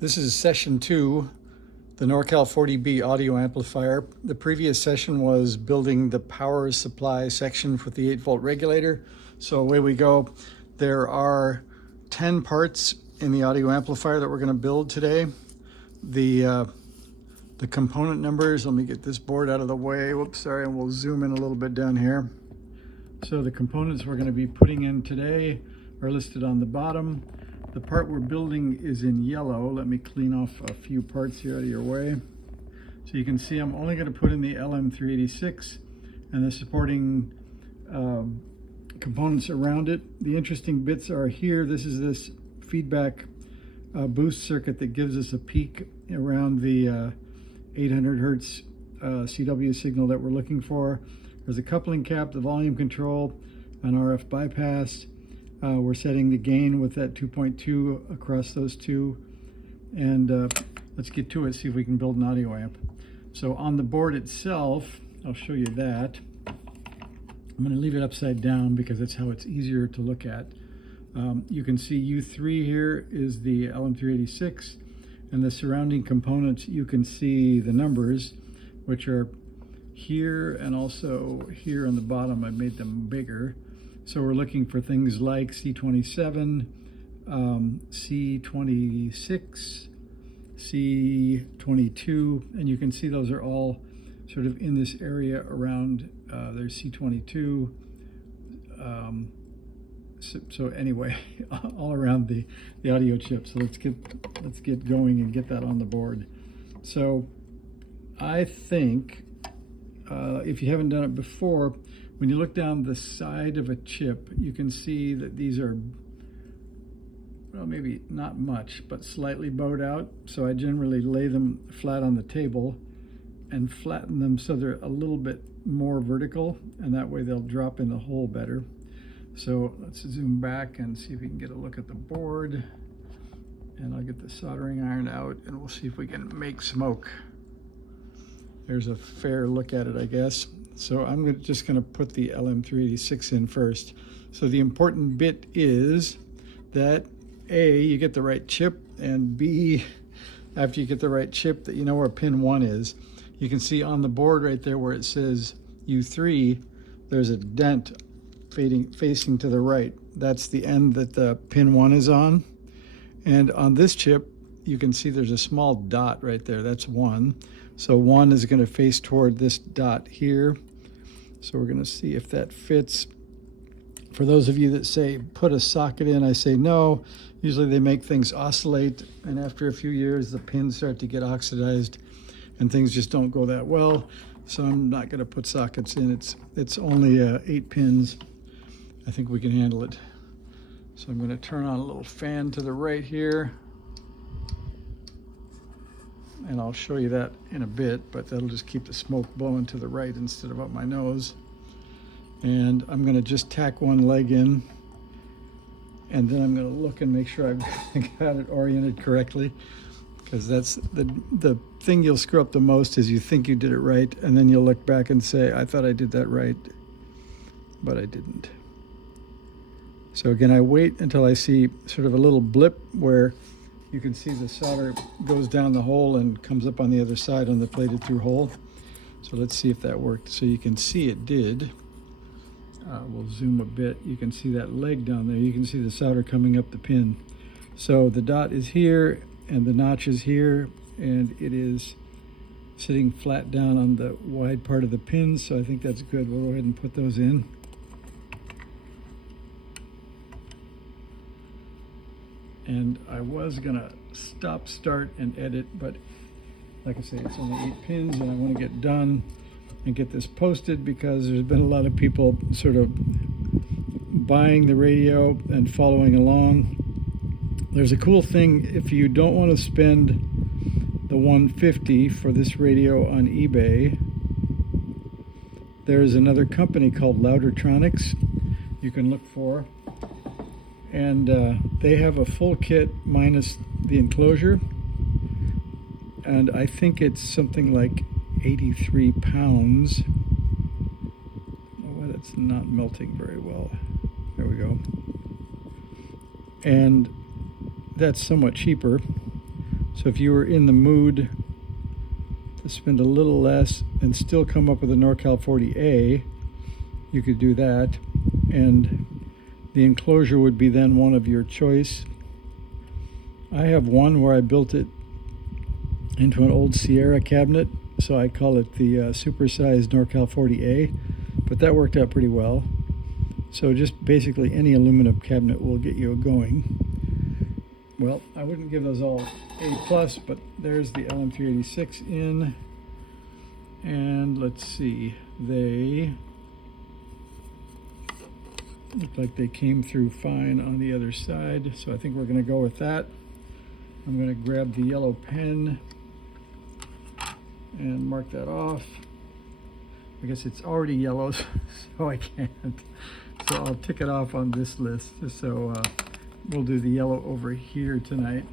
This is session 2, the Norcal 40B audio amplifier. The previous session was building the power supply section for the 8-volt regulator. So away we go. There are 10 parts in the audio amplifier that we're going to build today. The component numbers, let me get this board out of the way. Whoops, sorry, and we'll zoom in a little bit down here. So the components we're going to be putting in today are listed on the bottom. The part we're building is in yellow. Let me clean off a few parts here out of your way. So you can see I'm only going to put in the LM386 and the supporting components around it. The interesting bits are here. This is this feedback boost circuit that gives us a peak around the 800 hertz CW signal that we're looking for. There's a coupling cap, the volume control, an RF bypass. We're setting the gain with that 2.2 across those two. And let's get to it, see if we can build an audio amp. So on the board itself, I'll show you that. I'm going to leave it upside down because that's how it's easier to look at. You can see U3 here is the LM386, and the surrounding components, you can see the numbers, which are here and also here on the bottom. I made them bigger. So we're looking for things like C27, C26, C22, and you can see those are all sort of in this area around, there's C22. So anyway, all around the audio chip. So let's get going and get that on the board. So I think if you haven't done it before, when you look down the side of a chip, you can see that these are, well, maybe not much, but slightly bowed out. So I generally lay them flat on the table and flatten them so they're a little bit more vertical, and that way they'll drop in the hole better. So let's zoom back and see if we can get a look at the board. And I'll get the soldering iron out and we'll see if we can make smoke. There's a fair look at it, I guess. So I'm just going to put the LM386 in first. So the important bit is that A, you get the right chip, and B, after you get the right chip, that you know where pin 1 is. You can see on the board right there where it says U3, there's a dent facing to the right. That's the end that the pin 1 is on. And on this chip, you can see there's a small dot right there. That's 1. So 1 is going to face toward this dot here. So we're going to see if that fits. For those of you that say put a socket in, I say no. Usually they make things oscillate, and after a few years the pins start to get oxidized and things just don't go that well. So I'm not going to put sockets in. It's only 8 pins. I think we can handle it. So I'm going to turn on a little fan to the right here. And I'll show you that in a bit, but that'll just keep the smoke blowing to the right instead of up my nose. And I'm going to just tack one leg in, and then I'm going to look and make sure I've got it oriented correctly, because that's the thing you'll screw up the most is you think you did it right, and then you'll look back and say, I thought I did that right, but I didn't. So again, I wait until I see sort of a little blip where you can see the solder goes down the hole and comes up on the other side on the plated through hole. So let's see if that worked. So you can see it did. We'll zoom a bit. You can see that leg down there. You can see the solder coming up the pin. So the dot is here and the notch is here, and it is sitting flat down on the wide part of the pin. So I think that's good. We'll go ahead and put those in. And I was gonna stop, start, and edit, but like I say, it's only 8 pins, and I want to get done and get this posted because there's been a lot of people sort of buying the radio and following along. There's a cool thing, if you don't want to spend the $150 for this radio on eBay, there's another company called Loudertronics you can look for. And they have a full kit minus the enclosure, and I think it's something like 83 pounds. Oh, that's not melting very well. There we go. And that's somewhat cheaper. So if you were in the mood to spend a little less and still come up with a Norcal 40A, you could do that, and the enclosure would be then one of your choice. I have one where I built it into an old Sierra cabinet, so I call it the supersized Norcal 40A, but that worked out pretty well. So just basically any aluminum cabinet will get you going. Well, I wouldn't give those all A+, but there's the LM386 in, and let's see, they look like they came through fine on the other side, so I think we're going to go with that. I'm going to grab the yellow pen and mark that off. I guess it's already yellow, so I can't. So I'll tick it off on this list. So we'll do the yellow over here tonight.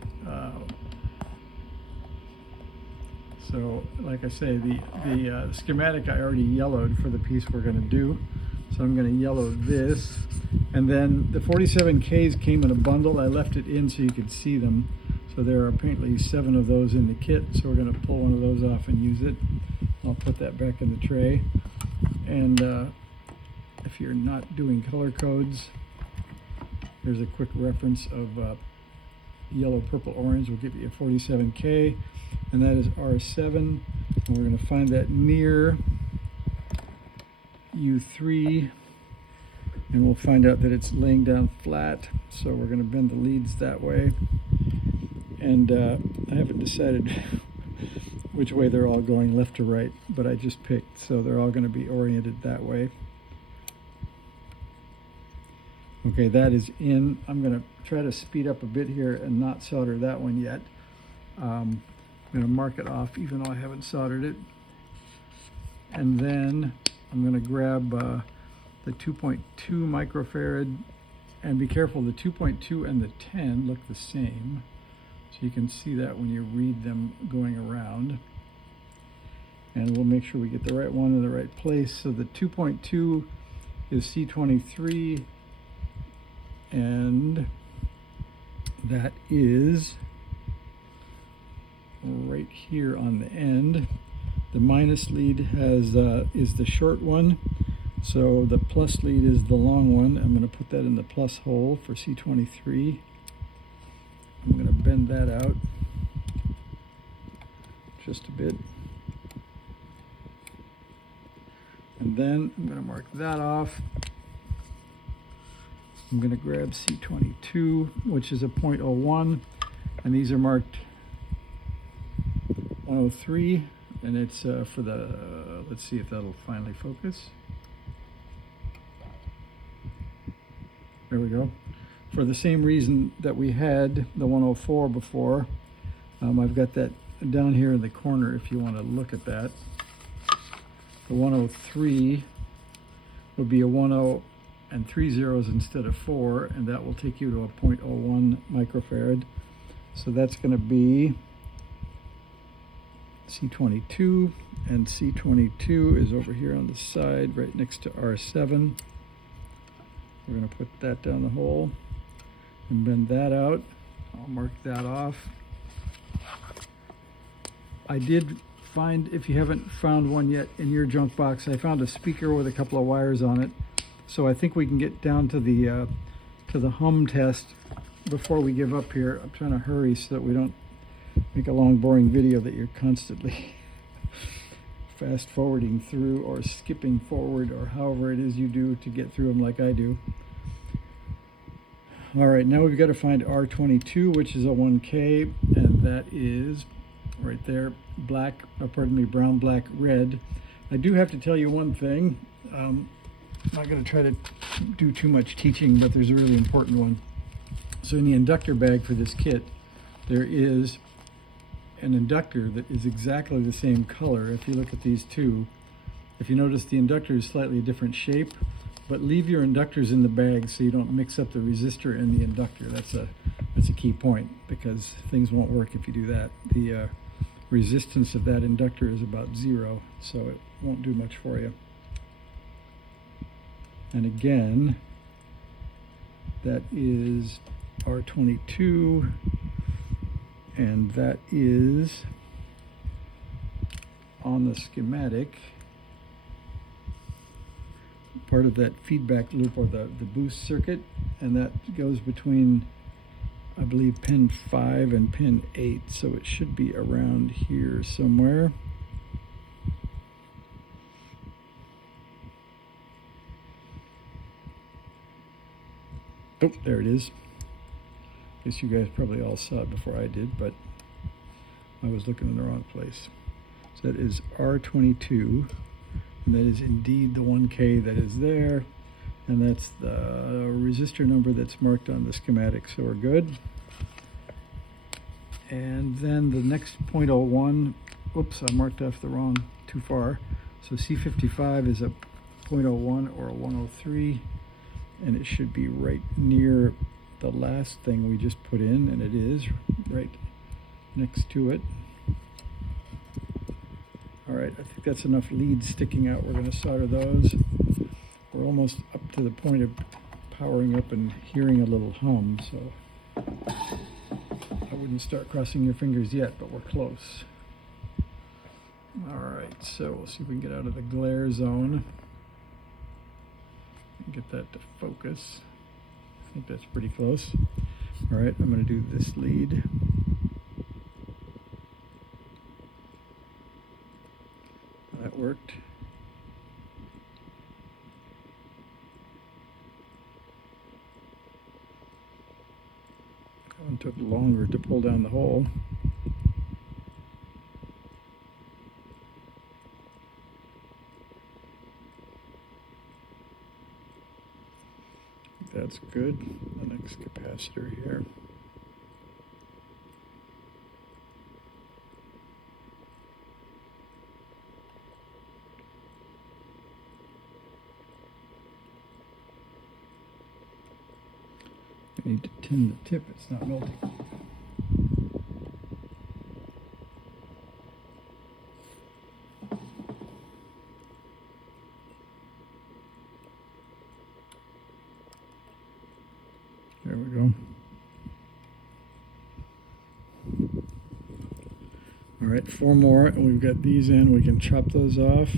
So like I say, the schematic I already yellowed for the piece we're going to do. So I'm going to yellow this. And then the 47Ks came in a bundle. I left it in so you could see them. So there are apparently 7 of those in the kit. So we're going to pull one of those off and use it. I'll put that back in the tray. And if you're not doing color codes, here's a quick reference of yellow, purple, orange will give you a 47K, and that is R7. And we're going to find that near U3, and we'll find out that it's laying down flat. So we're going to bend the leads that way. And I haven't decided which way they're all going, left to right, but I just picked, so they're all going to be oriented that way. Okay, that is in. I'm going to try to speed up a bit here and not solder that one yet. I'm going to mark it off even though I haven't soldered it. And then I'm going to grab the 2.2 microfarad, and be careful, the 2.2 and the 10 look the same. So you can see that when you read them going around. And we'll make sure we get the right one in the right place. So the 2.2 is C23, and that is right here on the end. The minus lead has is the short one, so the plus lead is the long one. I'm going to put that in the plus hole for C23. I'm going to bend that out just a bit. And then I'm going to mark that off. I'm going to grab C22, which is a 0.01, and these are marked 103, and it's for the, let's see if that'll finally focus. There we go. For the same reason that we had the 104 before, I've got that down here in the corner if you want to look at that. The 103 would be a 10 and 3 zeros instead of 4, and that will take you to a 0.01 microfarad. So that's going to be C22, and C22 is over here on the side right next to R7. We're going to put that down the hole and bend that out. I'll mark that off. I did find, if you haven't found one yet in your junk box, I found a speaker with a couple of wires on it. So I think we can get down to the hum test before we give up here. I'm trying to hurry so that we don't make a long boring video that you're constantly fast forwarding through or skipping forward or however it is you do to get through them like I do. All right, now we've got to find R22, which is a 1K, and that is right there, black, pardon me, brown, black, red. I do have to tell you one thing. I'm not going to try to do too much teaching, but there's a really important one. So in the inductor bag for this kit, there is an inductor that is exactly the same color. If you look at these two, if you notice, the inductor is slightly a different shape, but leave your inductors in the bag so you don't mix up the resistor and the inductor. That's a key point, because things won't work if you do that. The resistance of that inductor is about 0, so it won't do much for you. And again, that is R22, and that is on the schematic, part of that feedback loop, or the boost circuit, and that goes between, I believe, pin 5 and pin 8, so it should be around here somewhere. Oh, there it is. Guess you guys probably all saw it before I did, but I was looking in the wrong place. So that is R22, and that is indeed the 1K that is there, and that's the resistor number that's marked on the schematic, so we're good. And then the next 0.01, whoops, I marked off the wrong, too far. So C55 is a 0.01 or a 103, and it should be right near the last thing we just put in, and it is right next to it. All right, I think that's enough leads sticking out. We're going to solder those. We're almost up to the point of powering up and hearing a little hum, so I wouldn't start crossing your fingers yet, but we're close. All right, so we'll see if we can get out of the glare zone and get that to focus. I think that's pretty close. All right, I'm going to do this lead. That worked. That one took longer to pull down the hole. That's good. The next capacitor here. I need to tin the tip, it's not melting. There we go. All right, 4 more, and we've got these in. We can chop those off.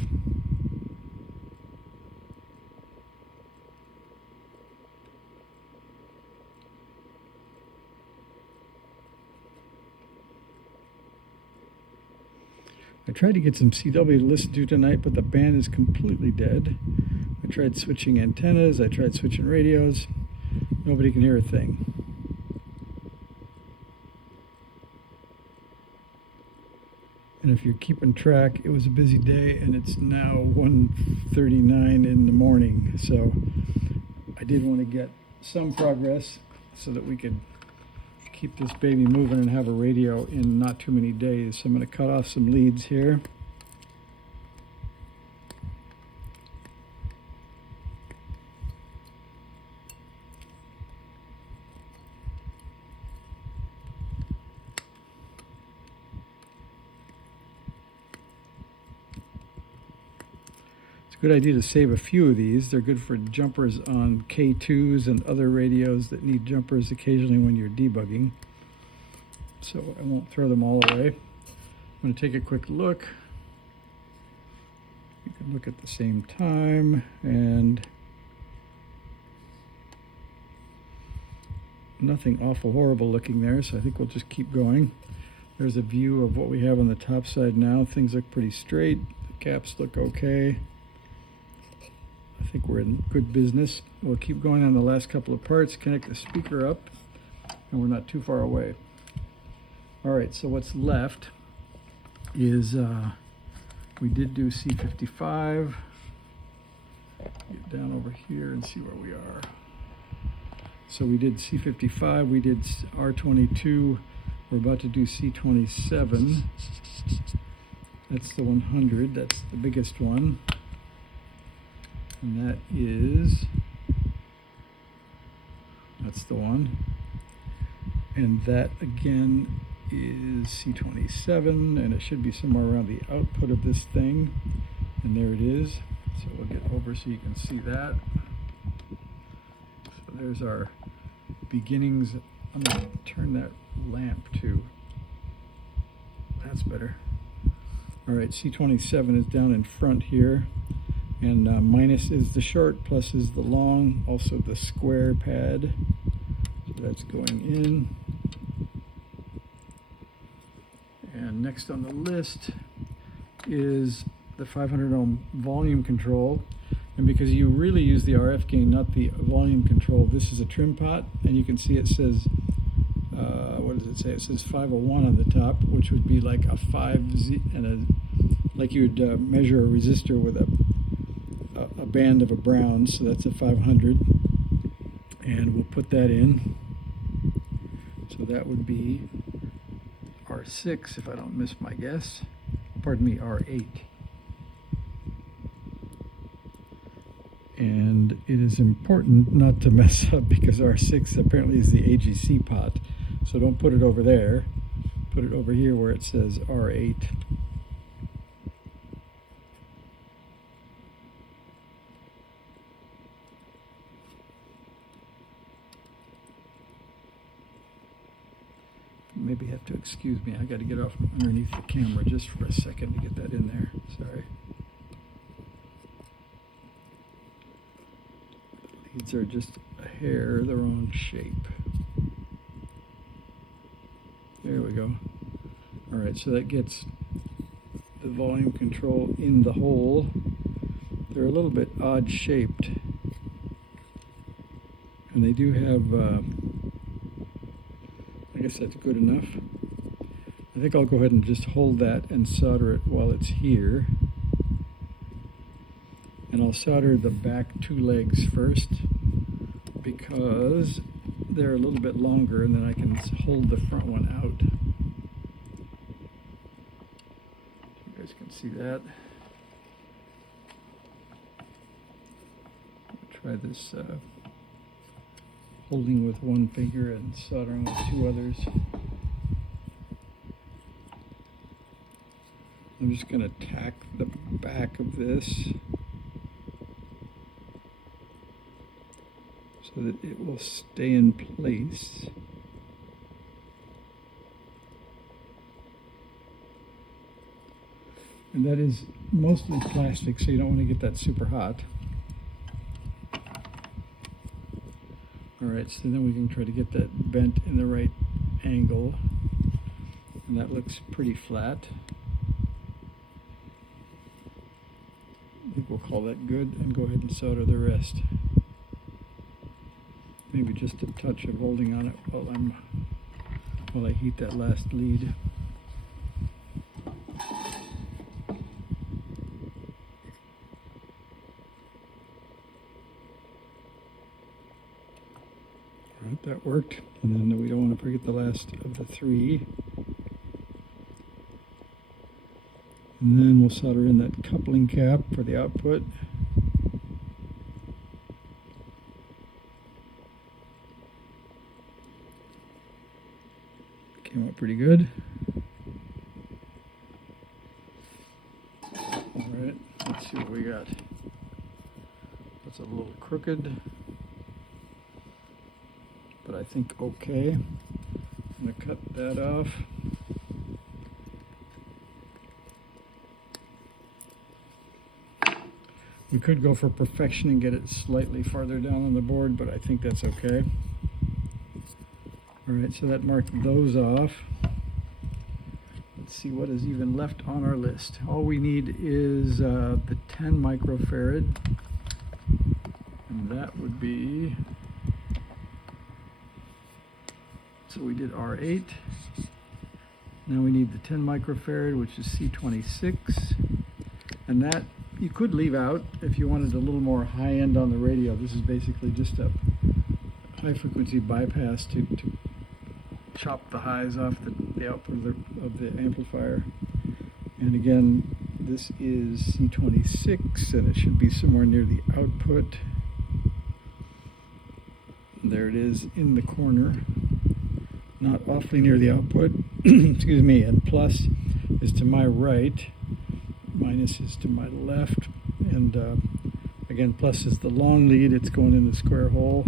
I tried to get some CW to listen to tonight, but the band is completely dead. I tried switching antennas, I tried switching radios. Nobody can hear a thing. And if you're keeping track, it was a busy day, and it's now 1:39 in the morning. So I did want to get some progress so that we could keep this baby moving and have a radio in not too many days. So I'm going to cut off some leads here. Good idea to save a few of these. They're good for jumpers on K2s and other radios that need jumpers occasionally when you're debugging. So I won't throw them all away. I'm going to take a quick look. You can look at the same time, and nothing awful horrible looking there, so I think we'll just keep going. There's a view of what we have on the top side now. Things look pretty straight. The caps look okay. I think we're in good business. We'll keep going on the last couple of parts, connect the speaker up, and we're not too far away. All right, so what's left is we did do C55. Get down over here and see where we are. So we did C55, we did R22, we're about to do C27. That's the 100, that's the biggest one. And that is, that's the one. And that again is C27, and it should be somewhere around the output of this thing. And there it is. So we'll get over so you can see that. So there's our beginnings. I'm going to turn that lamp to that's better. All right, C27 is down in front here, and minus is the short, plus is the long, also the square pad. So that's going in. And next on the list is the 500 ohm volume control. And because you really use the RF gain, not the volume control, this is a trim pot, and you can see it says, what does it say? It says 501 on the top, which would be like a 5Z, and like you would measure a resistor with a band of a brown, so that's a 500. And we'll put that in. So that would be R6, if I don't miss my guess. Pardon me, R8. And it is important not to mess up because R6 apparently is the AGC pot. So don't put it over there. Put it over here where it says R8. Maybe have to excuse me. I got to get off from underneath the camera just for a second to get that in there. Sorry. Leads are just a hair the wrong shape. There we go. All right, so that gets the volume control in the hole. They're a little bit odd shaped, and they do have, I guess that's good enough. I think I'll go ahead and just hold that and solder it while it's here. And I'll solder the back two legs first because they're a little bit longer, and then I can hold the front one out. You guys can see that. I'll try this holding with one finger and soldering with two others. I'm just going to tack the back of this so that it will stay in place. And that is mostly plastic, so you don't want to get that super hot. Alright, so then we can try to get that bent in the right angle. And that looks pretty flat. I think we'll call that good and go ahead and solder the rest. Maybe just a touch of holding on it while I heat that last lead. Alright, that worked. And then we don't want to forget the last of the three. And then we'll solder in that coupling cap for the output. Came out pretty good. Alright, let's see what we got. That's a little crooked, but I think okay. I'm going to cut that off. We could go for perfection and get it slightly farther down on the board, but I think that's okay. Alright, so that marked those off. Let's see what is even left on our list. All we need is the 10 microfarad, and that would be, so we did R8. Now we need the 10 microfarad, which is C26, and that you could leave out if you wanted a little more high end on the radio. This is basically just a high frequency bypass to chop the highs off the output of the amplifier. And again, this is C26, and it should be somewhere near the output. There it is in the corner, not awfully near the output. Excuse me. And plus is to my right, minus is to my left, and again, plus is the long lead. It's going in the square hole.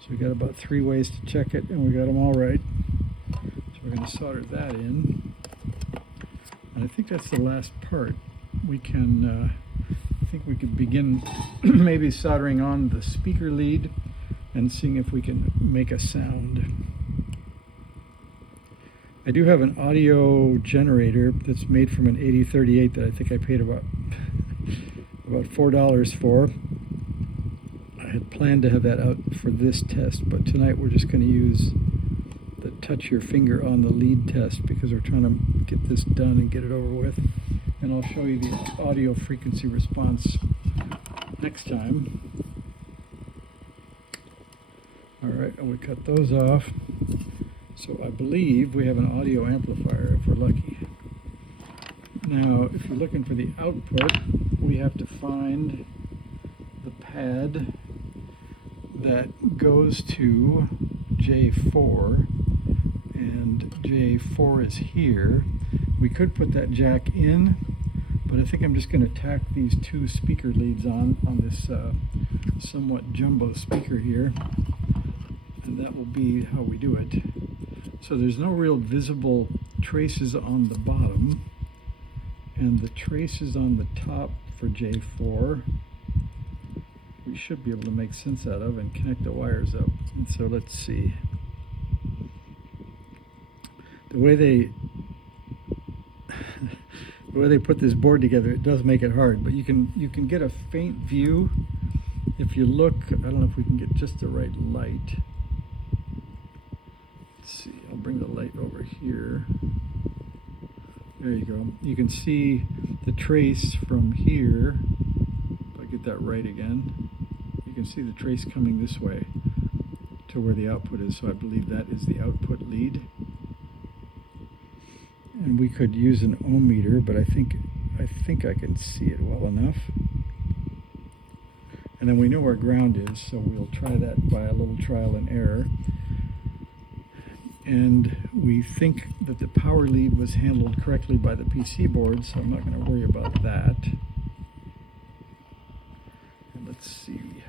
So we got about 3 ways to check it, and we got them all right. So we're going to solder that in. And I think that's the last part. We can, I think we could begin maybe soldering on the speaker lead and seeing if we can make a sound. I do have an audio generator that's made from an 8038 that I think I paid about $4 for. I had planned to have that out for this test, but tonight we're just going to use the touch your finger on the lead test because we're trying to get this done and get it over with. And I'll show you the audio frequency response next time. All right, and we cut those off. So I believe we have an audio amplifier if we're lucky. Now, if you're looking for the output, we have to find the pad that goes to J4, and J4 is here. We could put that jack in, but I think I'm just going to tack these two speaker leads on this somewhat jumbo speaker here, and that will be how we do it. So there's no real visible traces on the bottom, and the traces on the top for J4 we should be able to make sense out of and connect the wires up. And so let's see. The way they put this board together, it does make it hard, but you can get a faint view if you look. I don't know if we can get just the right light. Let's see, I'll bring the light over here. There you go. You can see the trace from here. If I get that right again, you can see the trace coming this way to where the output is. So I believe that is the output lead. And we could use an ohm meter, but I think I can see it well enough. And then we know where ground is, so we'll try that by a little trial and error. And we think that the power lead was handled correctly by the PC board, so I'm not going to worry about that. And let's see.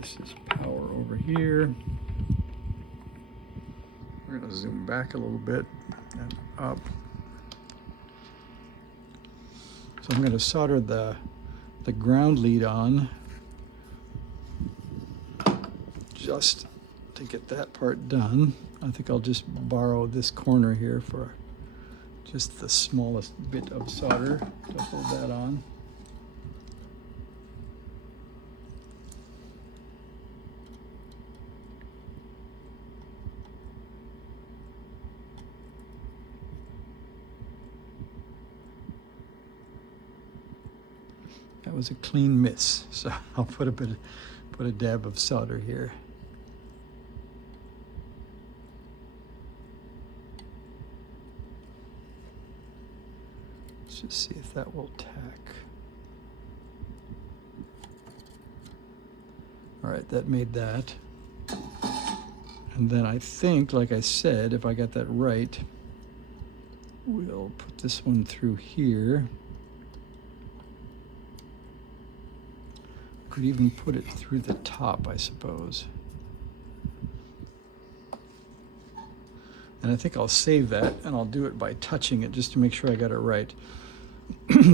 This is power over here. We're going to zoom back a little bit and up. So I'm going to solder the ground lead on just to get that part done. I think I'll just borrow this corner here for just the smallest bit of solder to hold that on. That was a clean miss, so I'll put a dab of solder here. Let's just see if that will tack. All right, that made that. And then I think, like I said, if I got that right, we'll put this one through here. Could even put it through the top, I suppose. And I think I'll save that, and I'll do it by touching it just to make sure I got it right.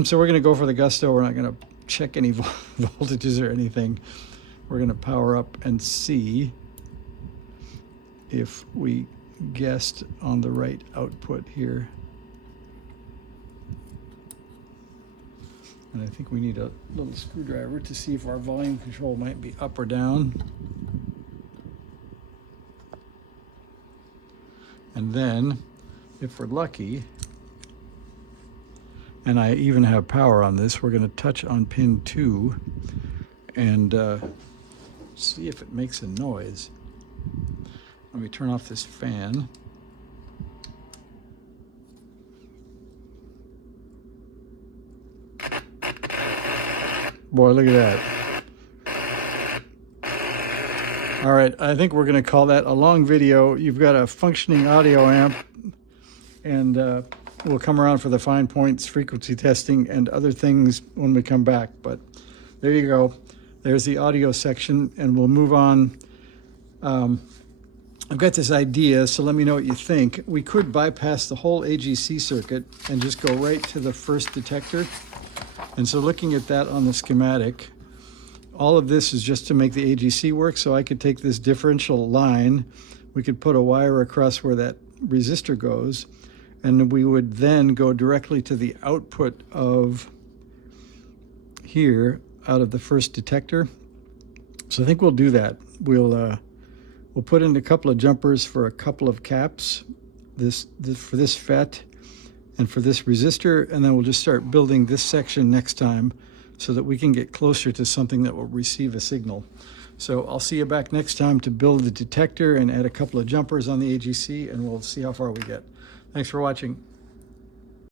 So we're going to go for the gusto. We're not going to check any voltages or anything. We're going to power up and see if we guessed on the right output here. And I think we need a little screwdriver to see if our volume control might be up or down. And then, if we're lucky, and I even have power on this, we're going to touch on pin 2 and see if it makes a noise. Let me turn off this fan. Boy, look at that. All right, I think we're going to call that a long video. You've got a functioning audio amp, and we'll come around for the fine points, frequency testing, and other things when we come back. But there you go. There's the audio section, and we'll move on. I've got this idea, so let me know what you think. We could bypass the whole AGC circuit and just go right to the first detector. And so looking at that on the schematic, all of this is just to make the AGC work. So I could take this differential line, we could put a wire across where that resistor goes, and we would then go directly to the output of here out of the first detector. So I think we'll do that. We'll put in a couple of jumpers for a couple of caps, for this FET and for this resistor, and then we'll just start building this section next time so that we can get closer to something that will receive a signal. So I'll see you back next time to build the detector and add a couple of jumpers on the AGC, and we'll see how far we get. Thanks for watching.